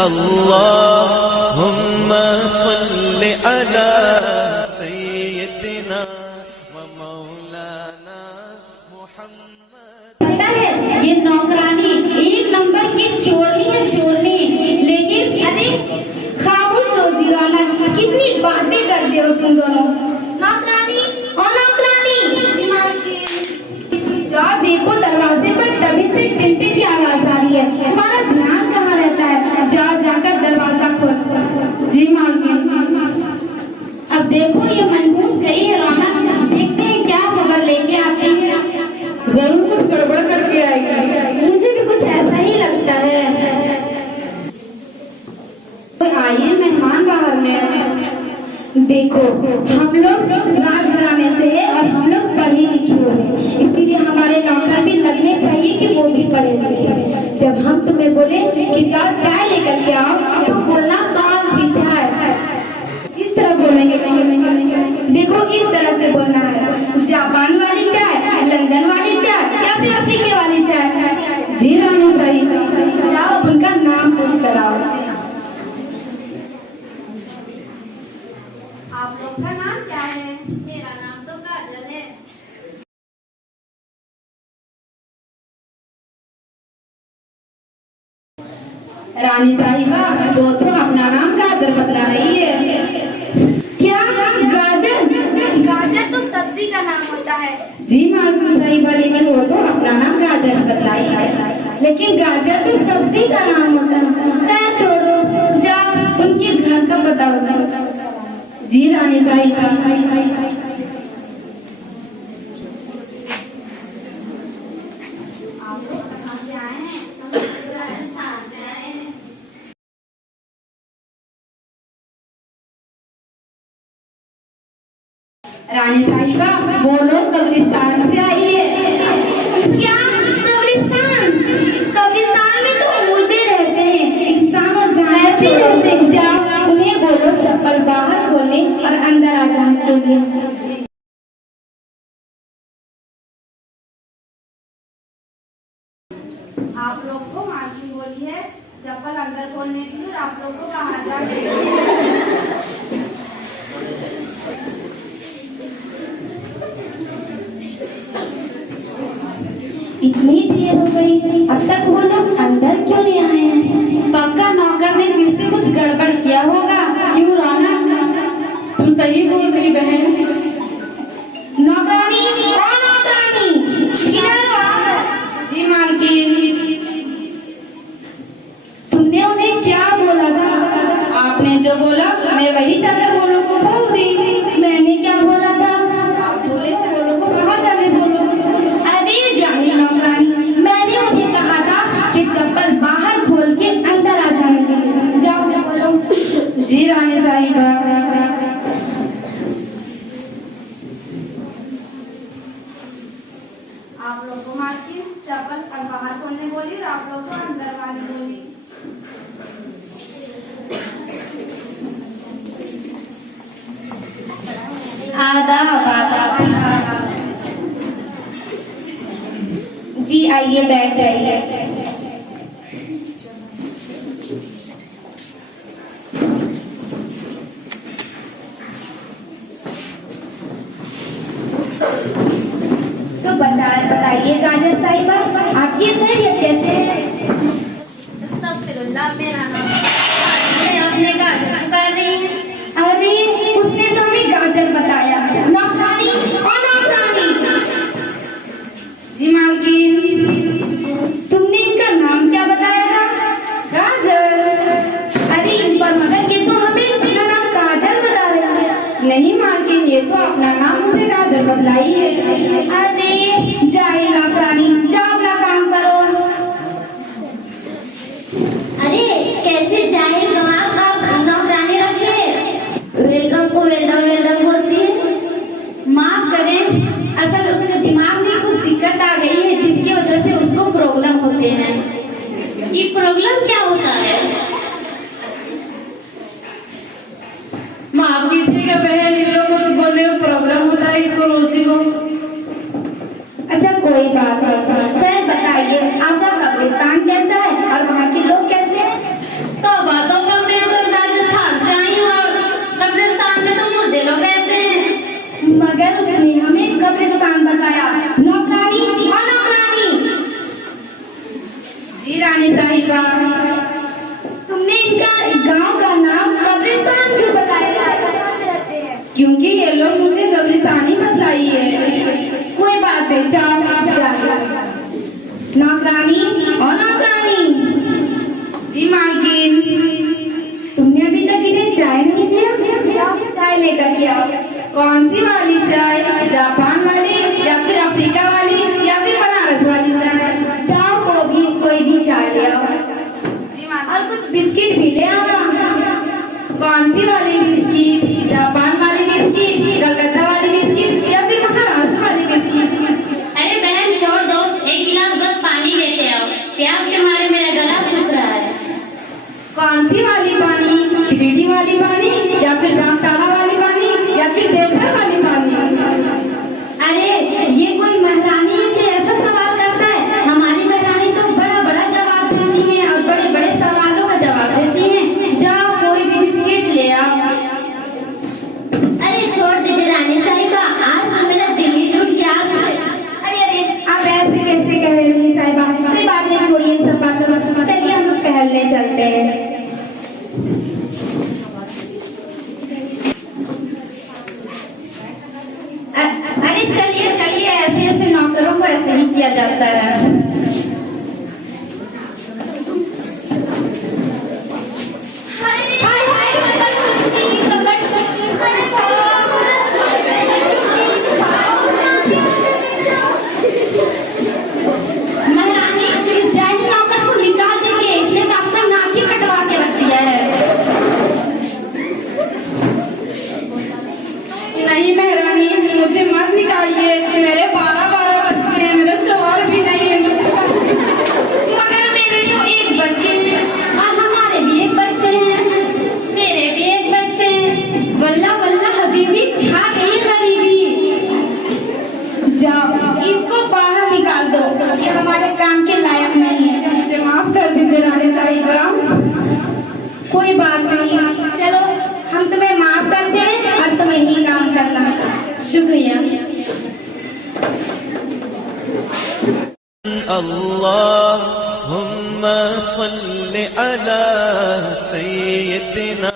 अल्लाहुम्मा सल्लि अला सय्यिदिना व मौलाना मुहम्मद। पता है ये नौकरानी एक नंबर की चोरनी है, चोरनी। लेकिन अरे खामोश रोजी राना, कितनी बातें करते हो तुम दोनों। नौकरानी और नौकरानी, जाओ देखो दरवाजे पर तभी से टिंटिन की आवाज आ रही है। तुम्हारा ध्यान कहाँ रहता है? जाओ जाकर दरवाजा खोल। जी मालकिन। अब देखो ये मनहूस गई है रौनक, देखते हैं क्या खबर लेके आती है। जरूर कुछ गड़बड़ करके आएगी। मुझे भी कुछ ऐसा ही लगता है। आइए मेहमान बाहर में। देखो हम लोग राजघराने से हैं और हम लोग पढ़े लिखे हुए हैं, इसीलिए हमारे नौकर भी लगने चाहिए कि वो भी पढ़े लिखे। जब हम तुम्हें बोले कि जाओ चाय लेकर के आओ, तो बोलना कौन सी चाय। इस तरह बोलेंगे। देखो इस तरह से बोलना है, जापान वाली चाय, लंदन वाली चाय या फिर अफ्रीका वाली चाय। जी रानी भाई, जाओ उनका नाम पूछ कर आओ। आप लोग का नाम क्या है? मेरा नाम तो काजल है। रानी साहिबा वो तो अपना नाम गाजर बतला रही है। क्या गाजर? गाजर तो सब्जी का नाम होता है। जी मालकिन साहिबा, लेकिन वो तो अपना नाम गाजर बतलाई है, लेकिन गाजर तो सब्जी का नाम होता है। खैर छोड़ो, जाओ उनके घर का पता बताओ। जी रानी साहिबा। आप लोग कहाँ से आए हैं? हम राजस्थान से आए हैं। रानी साहिबा वो लोग कब्रिस्तान से आई है। क्या कब्रिस्तान? कब्रिस्तान में तो मुर्दे रहते हैं, इंसान और जानवर भी रहते हैं। जाओ उन्हें बोलो चप्पल बाहर खोलने और अंदर आ जाने के लिए। आप लोग को मालकिन बोली है चप्पल अंदर खोलने के लिए, और आप लोग को कहाँ जाए? इतनी देर हो गई, अब तक वो लोग अंदर क्यों नहीं आए हैं? पक्का नौकर ने फिर से कुछ गड़बड़ किया होगा। क्यों रौनक? तुम सही बोल रही बहन। नौकरानी ओ नौकरानी, इधर आओ। जी मालकिन। तुमने उन्हें क्या बोला था? आपने जो बोला मैं वही जाकर वो लोग को बोल दी। मैंने क्या बोला था? आप बोले थे वो लोग को बाहर जाने बोलो। अरे जाहिल नौकरानी, मैंने उन्हें कहा था कि चप्पल बाहर खोल के अंदर आ जाने के लिए। जाओ जाओ बोलो। जी रानी साहिबा। आप लोग को मालकिन चप्पल बाहर खोलने बोली और आप लोग को अंदर आने बोली। आदाब आदाब। जी आइए बैठ जाइए। तो बताइए काजल साहिबा, आपकी खैरियत कैसे है? अस्तगफिरुल्लाह, मेरा नाम मैं अपने गाजर पुकार रही हूँ। अरे उसने तो हमें गाजर बताया। नौकरानी और नौकरानी। जी मालकिन, तुमने इनका नाम क्या बताया था? गाजर। अरे पर मगर ये तो हमें अपना नाम काजल बता रही है। नहीं मालकिन, ये तो अपना नाम मुझे गाजर बतलाई है। अरे जाहिल नौकरानी, जाओ अपना काम करो। अरे कैसे जाहिल दिमाग का नौकरानी रखे? वेलकम को वेलकम वेलकम बोलती है। माफ करें, असल उसके दिमाग में कुछ दिक्कत आ गई है, जिसकी वजह से उसको प्रॉब्लम होते हैं। ये प्रॉब्लम क्या होता है? माफ कीजिएगा बहन, इन लोगों को बोलने में प्रॉब्लम होता है इस पड़ोसी को। अच्छा कोई बात नहीं। फिर बताइए आपका कब्रिस्तान कैसा है और वहाँ के लोग कैसे हैं? तो मालकिन, तुमने अभी तक इन्हें चाय नहीं दिया? जाओ चाय लेकर के आओ। कौन सी वाली चाय? जापान वाली या फिर अफ्रीका वाली या फिर बनारस वाली चाय? जाओ कोई भी चाय ले आओ। जी माँ। और कुछ बिस्किट भी ले आओ। कौन सी वाली बिस्किट? जापान वाली बिस्किट, कलकत्ता वाली बिस्किट या फिर महाराष्ट्र वाली बिस्किट? अरे बहन छोड़ दो, एक गिलास बस पानी लेते आओ, प्यास के मारे मेरा गला सूख रहा है। कौन सी वाली पानी? गिरिडीह वाली पानी या फिर जामताड़ा वाली पानी या फिर देवघर वाली पानी? अरे ये कोई महारानी से ऐसा सवाल करता है? हमारी महारानी तो बड़ा बड़ा जवाब देती है और बड़े बड़े सवालों का जवाब देती है। जाओ कोई भी बिस्किट ले आओ। अरे छोड़ दीजिए रानी साहिबा, आज तो मेरा दिल ही टूट गया आपसे। अरे आप ऐसे कैसे कह रही हैं साहिबा? कोई बात नहीं, छोड़िए इन सब बातों को। चलिए हम लोग टहलने चलते हैं। अरे चलिए चलिए, ऐसे ऐसे नौकरों को ऐसे ही किया जाता है। महारानी इस जाहिल नौकर को निकाल दीजिए, इसने तो आपका नाक ही कटवा के रख दिया है। नहीं महारानी, मुझे मत निकालिए, मेरे 12 बच्चे हैं, मेरा शौहर भी नहीं है, मगर मेरे एक बच्चे हैं और हमारे भी एक बच्चे हैं, मेरे भी एक बच्चे हैं। वल्ला वल्ला हबीबी, छा गई गरीबी। जाओ इसको बाहर निकाल दो, ये हमारे काम के लायक नहीं है। मुझे माफ कर दीजिए रानी साहिबा। कोई बात नहीं, चलो हम तुम्हें माफ करते हैं और तुम्हें ही काम करना। शुक्रिया। अल्लाहुम्मा सल्ली अला सय्यिदिना